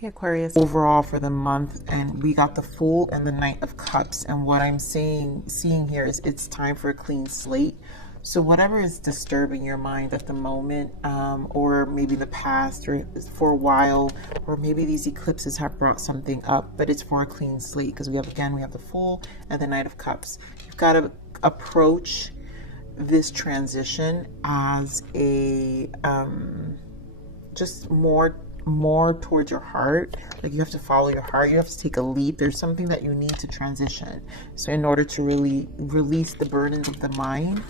Hey Aquarius, overall for the month, and we got the Fool and the Knight of Cups, and what I'm seeing here is it's time for a clean slate. So whatever is disturbing your mind at the moment, or maybe the past, or for a while, or maybe these eclipses have brought something up, but it's for a clean slate because we have the Fool and the Knight of Cups. You've got to approach this transition as a just more towards your heart. Like, you have to follow your heart, you have to take a leap. There's something that you need to transition, so in order to really release the burdens of the mind.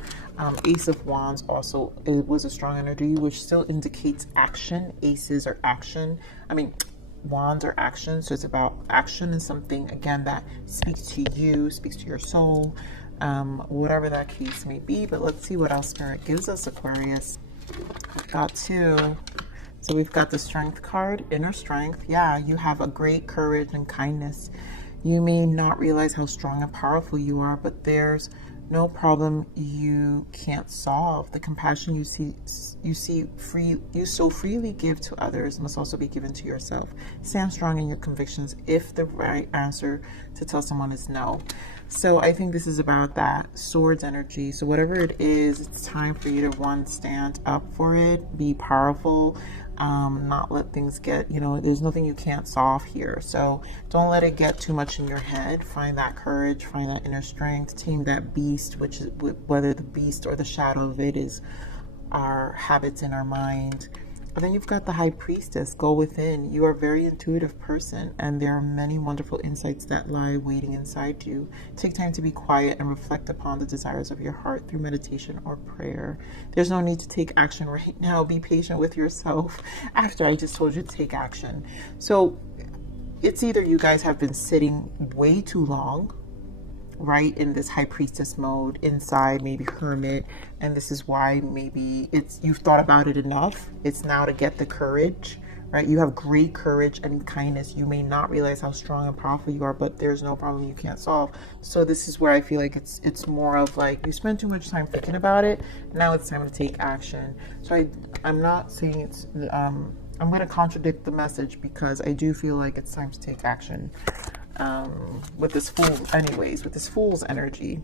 Ace of Wands also, it was a strong energy, which still indicates action. Aces are action, wands are action, so it's about action and something again that speaks to you, speaks to your soul, whatever that case may be. But let's see what else Spirit gives us, Aquarius. Got two. So we've got the Strength card, inner strength. Yeah, you have a great courage and kindness. You may not realize how strong and powerful you are, but there's no problem you can't solve. The compassion you so freely give to others must also be given to yourself. Stand strong in your convictions if the right answer to tell someone is no. So I think this is about that Swords energy. So whatever it is, it's time for you to stand up for it, be powerful, not let things get, there's nothing you can't solve here. So don't let it get too much in your head. Find that courage, find that inner strength, tame that beast, which is whether the beast or the shadow of it is our habits in our mind. And then you've got the High Priestess. Go within. You are a very intuitive person, and there are many wonderful insights that lie waiting inside you. Take time to be quiet and reflect upon the desires of your heart through meditation or prayer. There's no need to take action right now. Be patient with yourself after I just told you to take action. So it's either you guys have been sitting way too long, right, in this High Priestess mode, inside, maybe hermit, and this is why maybe you've thought about it enough. It's now to get the courage, right? You have great courage and kindness. You may not realize how strong and powerful you are, but there's no problem you can't solve. So this is where I feel like it's more of like you spend too much time thinking about it. Now it's time to take action. So I'm not saying it's I'm going to contradict the message, because I do feel like it's time to take action. With this Fool's energy.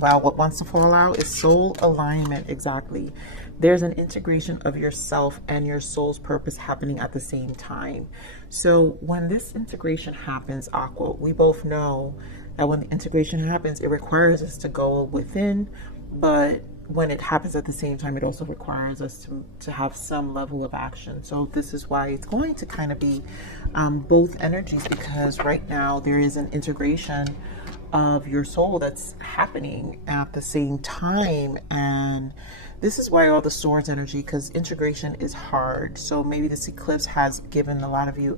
Wow, what wants to fall out is soul alignment. Exactly. There's an integration of yourself and your soul's purpose happening at the same time. So when this integration happens, Aqua, we both know that when the integration happens, it requires us to go within, but when it happens at the same time, it also requires us to have some level of action. So this is why it's going to kind of be both energies, because right now there is an integration of your soul that's happening at the same time. And this is why all the Swords energy, because integration is hard. So maybe this eclipse has given a lot of you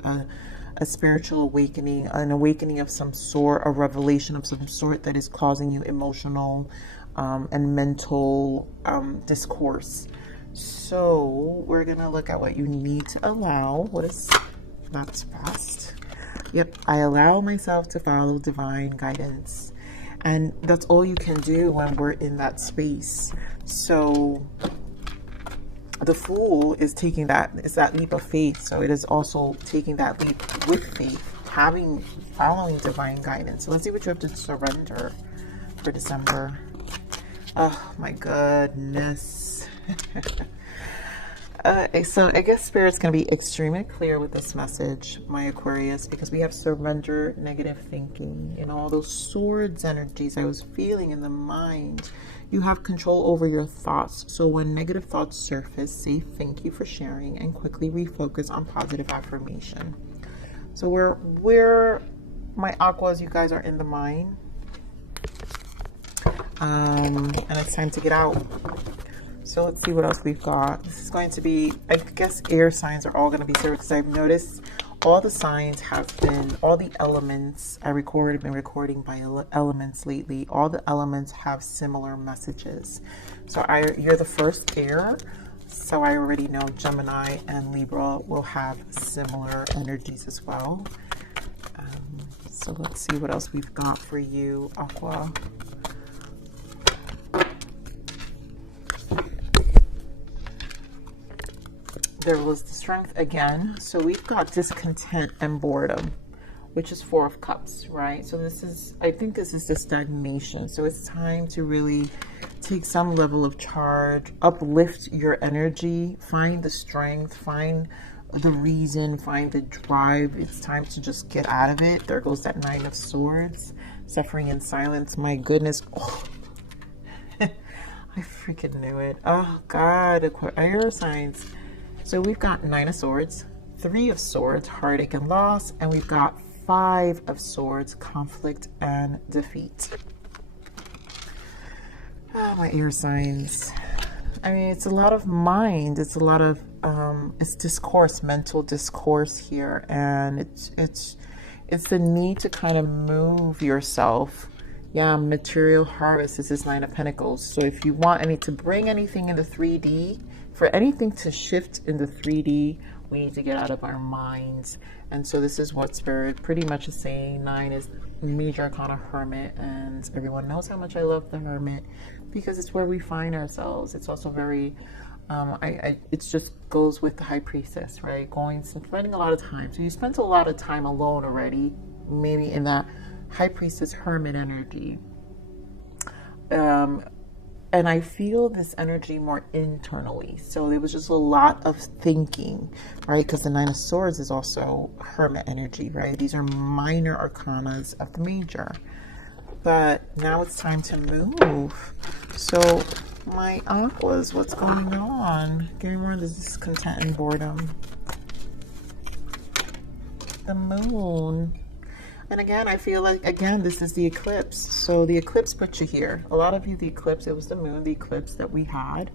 a spiritual awakening, an awakening of some sort, a revelation of some sort that is causing you emotional and mental discourse. So we're gonna look at what you need to allow. That's fast. Yep, I allow myself to follow divine guidance, and that's all you can do when we're in that space. So the Fool is taking that leap of faith. So it is also taking that leap with faith, following divine guidance. So let's see what you have to surrender for December. Oh my goodness. So I guess Spirit's going to be extremely clear with this message, my Aquarius, because we have surrender, negative thinking, and all those Swords energies I was feeling in the mind. You have control over your thoughts. So when negative thoughts surface, say thank you for sharing and quickly refocus on positive affirmation. So we're my Aquas, you guys are in the mind. And it's time to get out. So let's see what else we've got. This is going to be, I guess air signs are all going to be served, because I've noticed all the signs have been, all the elements I've been recording by elements lately. All the elements have similar messages. So you're the first air, so I already know Gemini and Libra will have similar energies as well. So let's see what else we've got for you, Aqua. there was the strength again. So we've got discontent and boredom, which is 4 of Cups, right? So this is, I think this is the stagnation. So it's time to really take some level of charge, uplift your energy, find the strength, find the reason, find the drive. It's time to just get out of it. There goes that 9 of Swords, suffering in silence. My goodness. Oh. I freaking knew it. Oh God, Aquarius signs. So we've got 9 of Swords, 3 of Swords, heartache and loss, and we've got 5 of Swords, conflict and defeat. Oh, my air signs. I mean, it's a lot of mind. It's a lot of it's discourse, mental discourse here, and it's the need to kind of move yourself. Yeah, material harvest is this 9 of Pentacles. So if you want to bring anything into 3D, for anything to shift into 3D, we need to get out of our minds. And so this is what Spirit pretty much is saying. 9 is major arcana Hermit, and everyone knows how much I love the Hermit because it's where we find ourselves. It's also very it just goes with the High Priestess, right? Spending a lot of time. So you spent a lot of time alone already, maybe in that High Priestess Hermit energy. And I feel this energy more internally. So there was just a lot of thinking, right? Because the 9 of Swords is also Hermit energy, right? These are minor arcanas of the major. But now it's time to move. So my aquas, what's going on? Give me more of this discontent and boredom. The moon. And again, I feel like, again, this is the eclipse. So the eclipse put you here. A lot of you, the eclipse, it was the moon, the eclipse that we had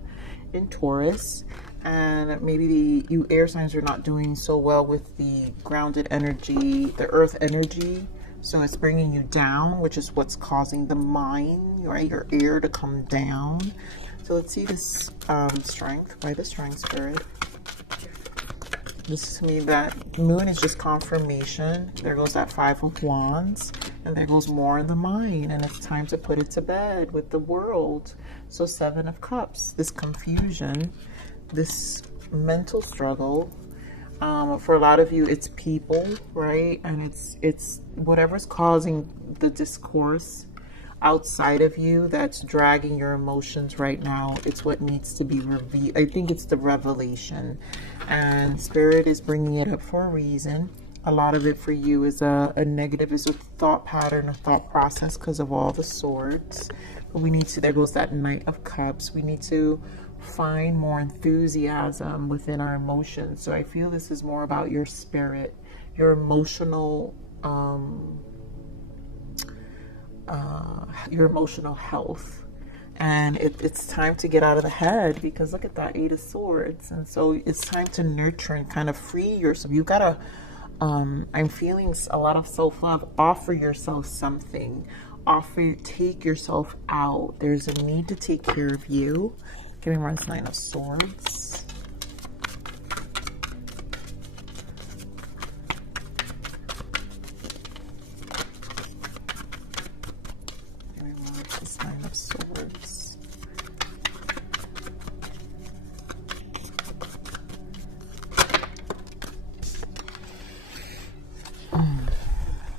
in Taurus. And maybe you air signs are not doing so well with the grounded energy, the earth energy. So it's bringing you down, which is what's causing the mind, right? Your air to come down. So let's see this strength, by the strength, Spirit. This to me, that moon is just confirmation. There goes that 5 of Wands, and there goes more in the mind, and it's time to put it to bed with the world. So 7 of Cups, this confusion, this mental struggle. For a lot of you, it's people, right? And it's whatever's causing the discourse outside of you that's dragging your emotions right now. It's what needs to be revealed. I think it's the revelation, and Spirit is bringing it up for a reason. A lot of it for you is a negative, is a thought pattern, a thought process because of all the swords. But we need to, there goes that Knight of Cups. We need to find more enthusiasm within our emotions. So I feel this is more about your spirit, your emotional health, and it's time to get out of the head, because look at that 8 of Swords. And so it's time to nurture and kind of free yourself. You gotta I'm feeling a lot of self-love. Offer yourself something, take yourself out. There's a need to take care of you. Give me more 9 of Swords.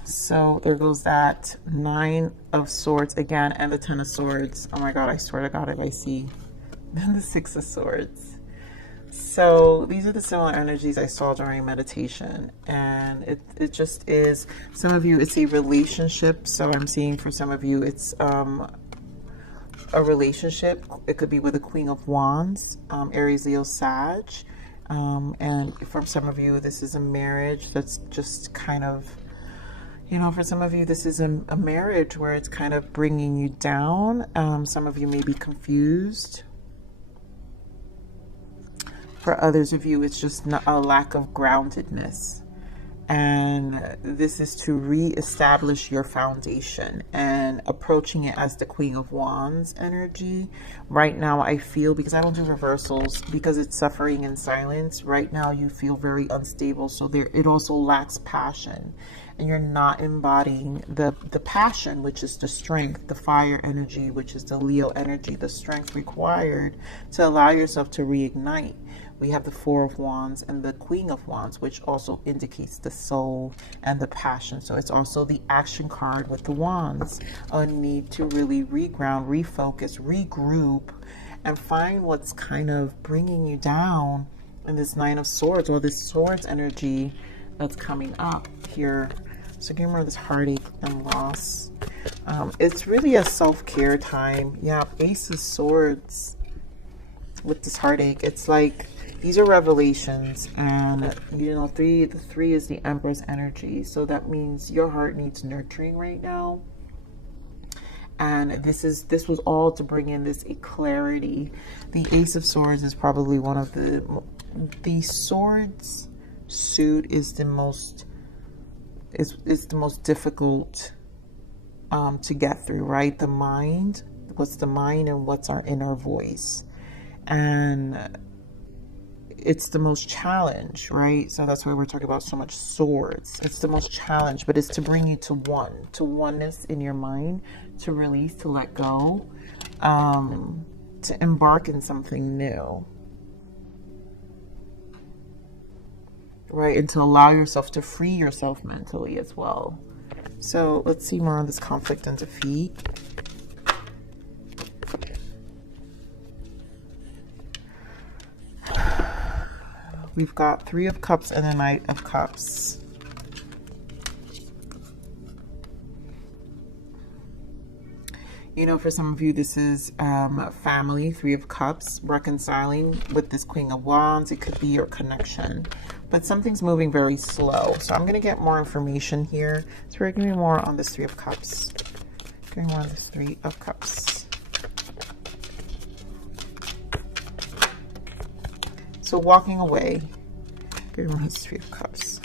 So there goes that 9 of Swords again, and the 10 of Swords. Oh my God, I swear to God, if I see the 6 of Swords. So these are the similar energies I saw during meditation, and it just is, some of you, it's a relationship. So I'm seeing for some of you, it's a relationship. It could be with the Queen of Wands, Aries, Leo, Sag. And for some of you, this is a marriage that's just kind of, you know, for some of you, this is a marriage where it's kind of bringing you down. Some of you may be confused. For others of you, it's just a lack of groundedness. And this is to re-establish your foundation, and approaching it as the Queen of Wands energy. Right now, I feel, because I don't do reversals, because it's suffering in silence, right now you feel very unstable. So it also lacks passion, and you're not embodying the passion, which is the strength, the fire energy, which is the Leo energy, the strength required to allow yourself to reignite. We have the Four of Wands and the Queen of Wands, which also indicates the soul and the passion. So it's also the action card with the wands, a need to really reground, refocus, regroup, and find what's kind of bringing you down in this Nine of Swords, or this Swords energy that's coming up here. So give me more of this heartache and loss. It's really a self-care time. Yeah, Ace of Swords with this heartache. It's like these are revelations, and you know, the three is the Empress energy. So that means your heart needs nurturing right now. And this was all to bring in this clarity. The Ace of Swords is probably one of the swords suit is the most difficult to get through, right? The mind, what's the mind and what's our inner voice, and it's the most challenge, right? So that's why we're talking about so much swords. It's the most challenge, but it's to bring you to oneness in your mind, to release, to let go, to embark in something new, right? And to allow yourself to free yourself mentally as well. So let's see more on this conflict and defeat. We've got Three of Cups and the Knight of Cups. You know, for some of you, this is family, Three of Cups, reconciling with this Queen of Wands. It could be your connection, but something's moving very slow. So I'm going to get more information here. So we're going to be more on this Three of Cups. Give me more on this Three of Cups. So walking away. Give me more this Three of Cups.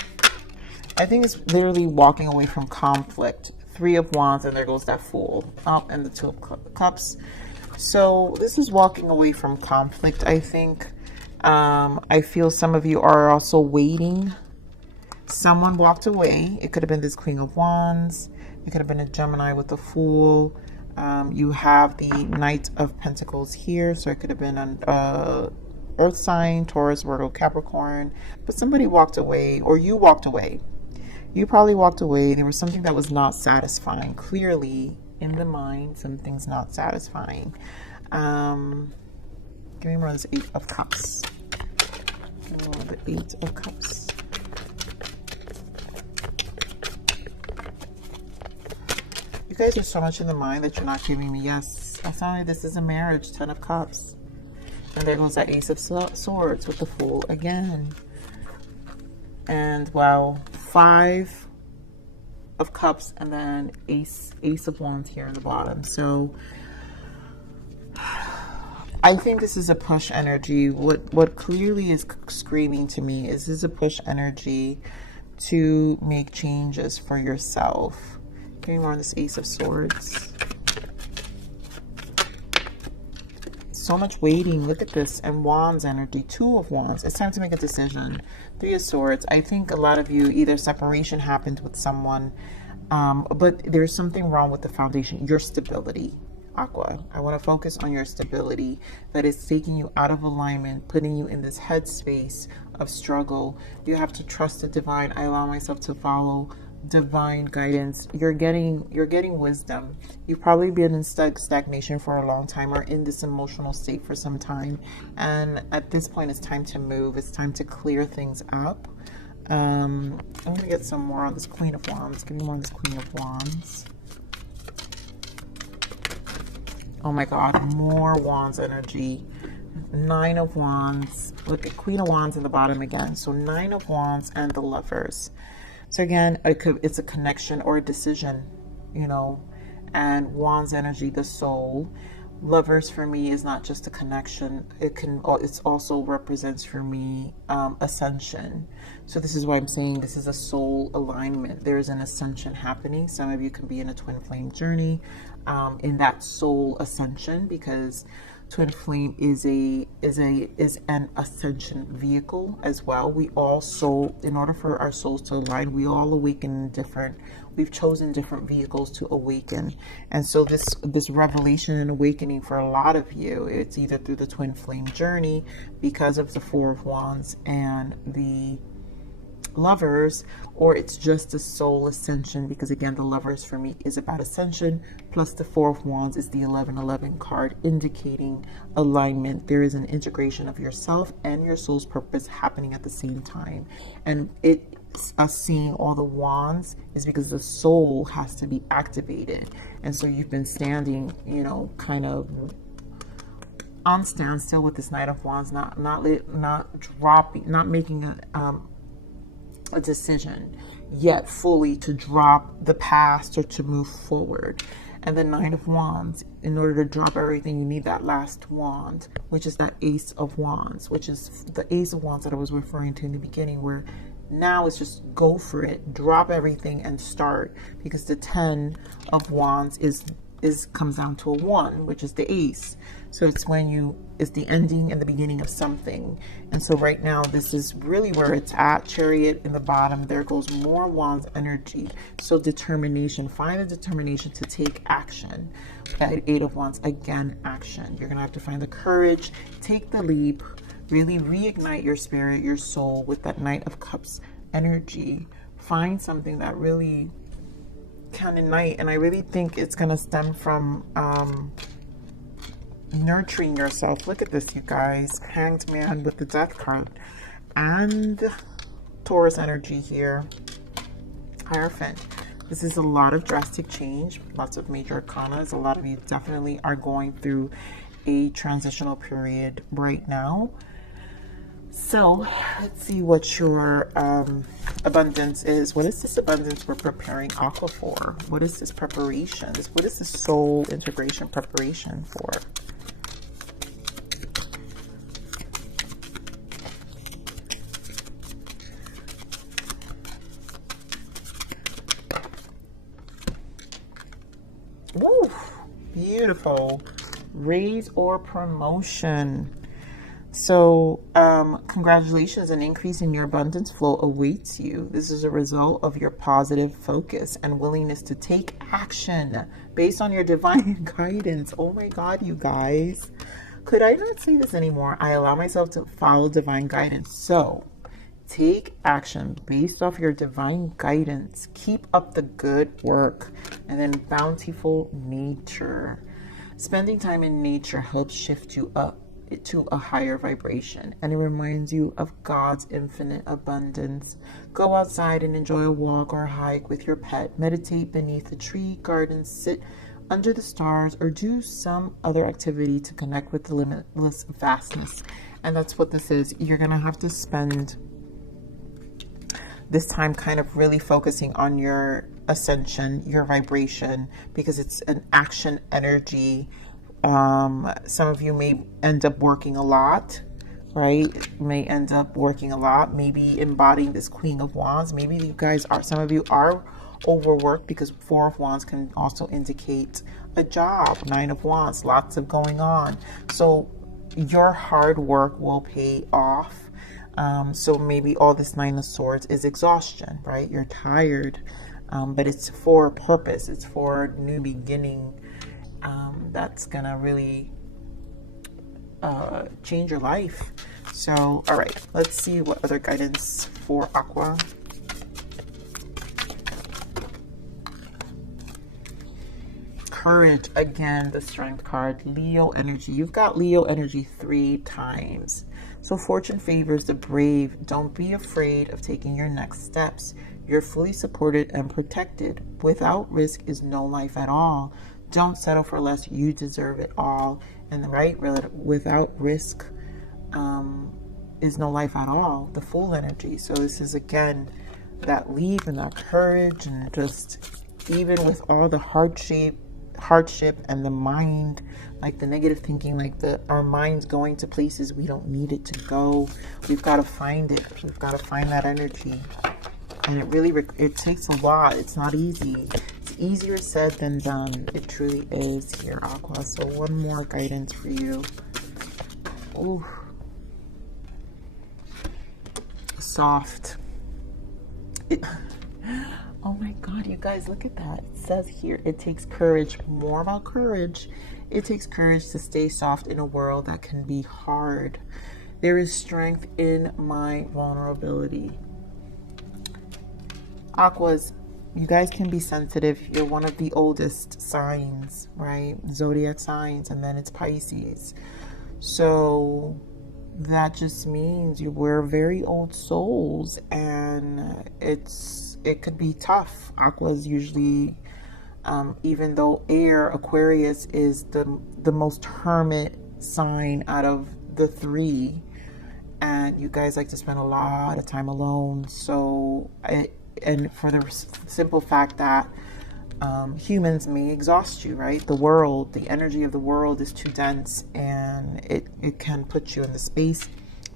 I think it's literally walking away from conflict. Three of Wands, and there goes that Fool. Oh, and the Two of Cups. So this is walking away from conflict, I think. I feel some of you are also waiting. Someone walked away. It could have been this Queen of Wands. It could have been a Gemini with the Fool. You have the Knight of Pentacles here. So it could have been an Earth sign, Taurus, Virgo, Capricorn. But somebody walked away, or you walked away. You probably walked away. There was something that was not satisfying. Clearly, in the mind, something's not satisfying. Give me more of this Eight of Cups. Give me more of the Eight of Cups. You guys are so much in the mind that you're not giving me. Yes, I sound like this is a marriage. 10 of Cups. And there goes that Ace of Swords with the Fool again. And wow, 5 of Cups, and then Ace of Wands here in the bottom. So I think this is a push energy. What clearly is screaming to me is this is a push energy to make changes for yourself. Give me more on this Ace of Swords. So much waiting. Look at this. And Wands energy. Two of Wands. It's time to make a decision. Three of Swords. I think a lot of you, either separation happened with someone, but there's something wrong with the foundation. Your stability. Aqua, I want to focus on your stability that is taking you out of alignment, putting you in this headspace of struggle. You have to trust the divine. I allow myself to follow divine guidance. You're getting wisdom. You've probably been in stagnation for a long time, or in this emotional state for some time, and at this point it's time to move. It's time to clear things up. I'm gonna get some more on this Queen of Wands. Give me more on this Queen of Wands. Oh my God, more Wands energy. 9 of Wands. Look at Queen of Wands in the bottom again. So 9 of Wands and the Lovers. So again, it's a connection or a decision, you know, and Wands energy, the soul. Lovers for me is not just a connection. It's also represents for me ascension. So this is why I'm saying this is a soul alignment. There is an ascension happening. Some of you can be in a twin flame journey in that soul ascension, because twin flame is an ascension vehicle as well. We all in order for our souls to align, we all awaken we've chosen different vehicles to awaken. And so this revelation and awakening for a lot of you, it's either through the twin flame journey because of the Four of Wands and the Lovers, or it's just a soul ascension, because again, the Lovers for me is about ascension, plus the Four of Wands is the 1111 card indicating alignment. There is an integration of yourself and your soul's purpose happening at the same time. And us seeing all the wands is because the soul has to be activated. And so you've been standing, you know, kind of on standstill with this Knight of Wands, not making a decision yet fully to drop the past or to move forward. And the Nine of Wands, in order to drop everything, you need that last wand, which is that Ace of Wands, which is the Ace of Wands that I was referring to in the beginning, where now it's just go for it, drop everything and start. Because the 10 of Wands comes down to a 1, which is the Ace. So it's it's the ending and the beginning of something. And so right now, this is really where it's at. Chariot in the bottom, there goes more Wands energy. So determination, find the determination to take action. That 8 of Wands, again, action. You're gonna have to find the courage, take the leap, really reignite your spirit, your soul with that Knight of Cups energy. Find something that really can ignite, and I really think it's going to stem from nurturing yourself. Look at this, you guys. Hanged Man with the Death card and Taurus energy here. Hierophant. This is a lot of drastic change, lots of major arcana. A lot of you definitely are going through a transitional period right now. So let's see what your abundance is. What is this abundance we're preparing Aqua for? What is this preparation? What is this soul integration preparation for? Woo! Beautiful. Raise or promotion. So congratulations, an increase in your abundance flow awaits you. This is a result of your positive focus and willingness to take action based on your divine guidance. Oh my God, you guys. Could I not say this anymore? I allow myself to follow divine guidance. So take action based off your divine guidance. Keep up the good work. And then bountiful nature. Spending time in nature helps shift you up to a higher vibration, and it reminds you of God's infinite abundance. Go outside and enjoy a walk or a hike with your pet. Meditate beneath a tree, garden, sit under the stars, or do some other activity to connect with the limitless vastness. And that's what this is. You're gonna have to spend this time kind of really focusing on your ascension, your vibration, because it's an action energy. Some of you may end up working a lot, right? May end up working a lot, maybe embodying this Queen of Wands. Maybe you guys are, some of you are overworked, because Four of Wands can also indicate a job. Nine of Wands, lots of going on. So your hard work will pay off. So maybe all this Nine of Swords is exhaustion, right? You're tired, but it's for a purpose. It's for a new beginning. That's gonna really change your life. So, all right, let's see what other guidance for Aqua. Courage, again, the Strength card. Leo energy. You've got Leo energy 3 times. So fortune favors the brave. Don't be afraid of taking your next steps. You're fully supported and protected. Without risk is no life at all. Don't settle for less. You deserve it all. And without risk is no life at all. The Fool energy. So this is, again, that leap and that courage, and just even with all the hardship and the mind, like the negative thinking, like our mind's going to places we don't need it to go. We've got to find it. We've got to find that energy. And it really, it takes a lot. It's not easy. It's easier said than done. It truly is here, Aqua. So one more guidance for you. Ooh. Soft. Oh my God, you guys, look at that. It says here, it takes courage. More about courage. It takes courage to stay soft in a world that can be hard. There is strength in my vulnerability. Aquas, you guys can be sensitive. You're one of the oldest signs, right? Zodiac signs, and then it's Pisces. So that just means we're very old souls, and it could be tough. Aqua is usually, even though air, Aquarius is the most hermit sign out of the three, and you guys like to spend a lot of time alone. So and for the simple fact that humans may exhaust you, right? The world, the energy of the world is too dense, and it can put you in the space.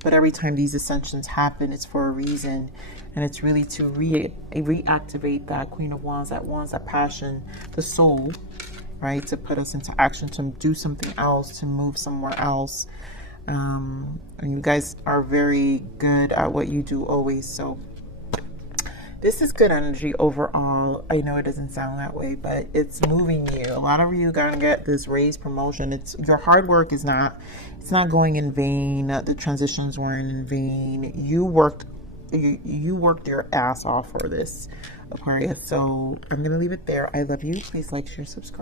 But every time these ascensions happen, it's for a reason, and it's really to reactivate that Queen of Wands, that passion, the soul, right? To put us into action, to do something else, to move somewhere else. And you guys are very good at what you do always. So this is good energy overall. I know it doesn't sound that way, but it's moving you. A lot of you are gonna get this raise, promotion. It's your hard work is not, it's not going in vain. The transitions weren't in vain. You worked your ass off for this, Aquarius. So I'm gonna leave it there. I love you. Please like, share, subscribe.